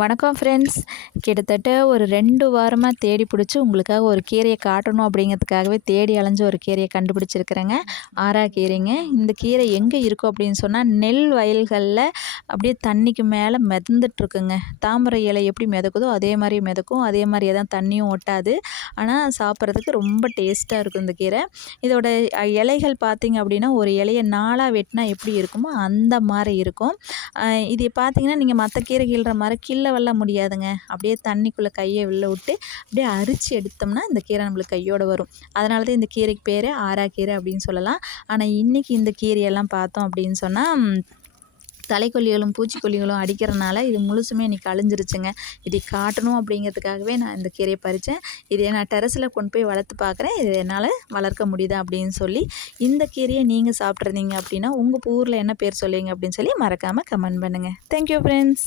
வணக்கம் ஃப்ரெண்ட்ஸ். கிட்டத்தட்ட ஒரு 2 வாரமாக தேடி பிடிச்சி உங்களுக்காக ஒரு கீரையை காட்டணும் அப்படிங்கிறதுக்காகவே தேடி அலைஞ்சு ஒரு கீரையை கண்டுபிடிச்சிருக்கிறேங்க. ஆராக்கீரைங்க. இந்த கீரை எங்கே இருக்கும் அப்படின்னு சொன்னால் நெல் வயல்களில் அப்படியே தண்ணிக்கு மேலே மிதந்துட்டுருக்குங்க. தாமரை இலை எப்படி மிதக்குதோ அதே மாதிரி மிதக்கும். அதே மாதிரியே தான் தண்ணியும் ஒட்டாது. ஆனால் சாப்பிட்றதுக்கு ரொம்ப டேஸ்ட்டாக இருக்கும் இந்த கீரை. இதோட இலைகள் பார்த்திங்க அப்படின்னா ஒரு இலையை 4ஆக வெட்டினா எப்படி இருக்குமோ அந்த மாதிரி இருக்கும். இது பார்த்திங்கன்னா நீங்கள் மற்ற கீரை கிள்ளுற மாதிரி கிள்ளவெல்லாம் முடியாதுங்க. அப்படியே தண்ணிக்குள்ளே கையை உள்ள விட்டு அப்படியே அரிச்சு எடுத்தோம்னா இந்த கீரை நம்மளுக்கு கையோடு வரும். அதனால தான் இந்த கீரைக்கு பேர் ஆராக்கீரை அப்படின்னு சொல்லலாம். ஆனால் இன்றைக்கி இந்த கீரையெல்லாம் பார்த்தோம் அப்படின்னு சொன்னால் தலைக்கொல்லிகளும் பூச்சிக்கொல்லிகளும் அடிக்கிறனால இது முழுசுமே இன்றைக்கி அழிஞ்சிருச்சுங்க. இதை காட்டணும் அப்படிங்கிறதுக்காகவே நான் இந்த கீரையை பறித்தேன். இதை நான் டெரஸில் கொண்டு போய் வளர்த்து பார்க்குறேன். இது என்னால் வளர்க்க முடியுதா அப்படின்னு சொல்லி. இந்த கீரையை நீங்கள் சாப்பிட்ருந்தீங்க அப்படின்னா உங்கள் ஊரில் என்ன பேர் சொல்லுவீங்க அப்படின்னு சொல்லி மறக்காமல் கமெண்ட் பண்ணுங்கள். Thank you friends.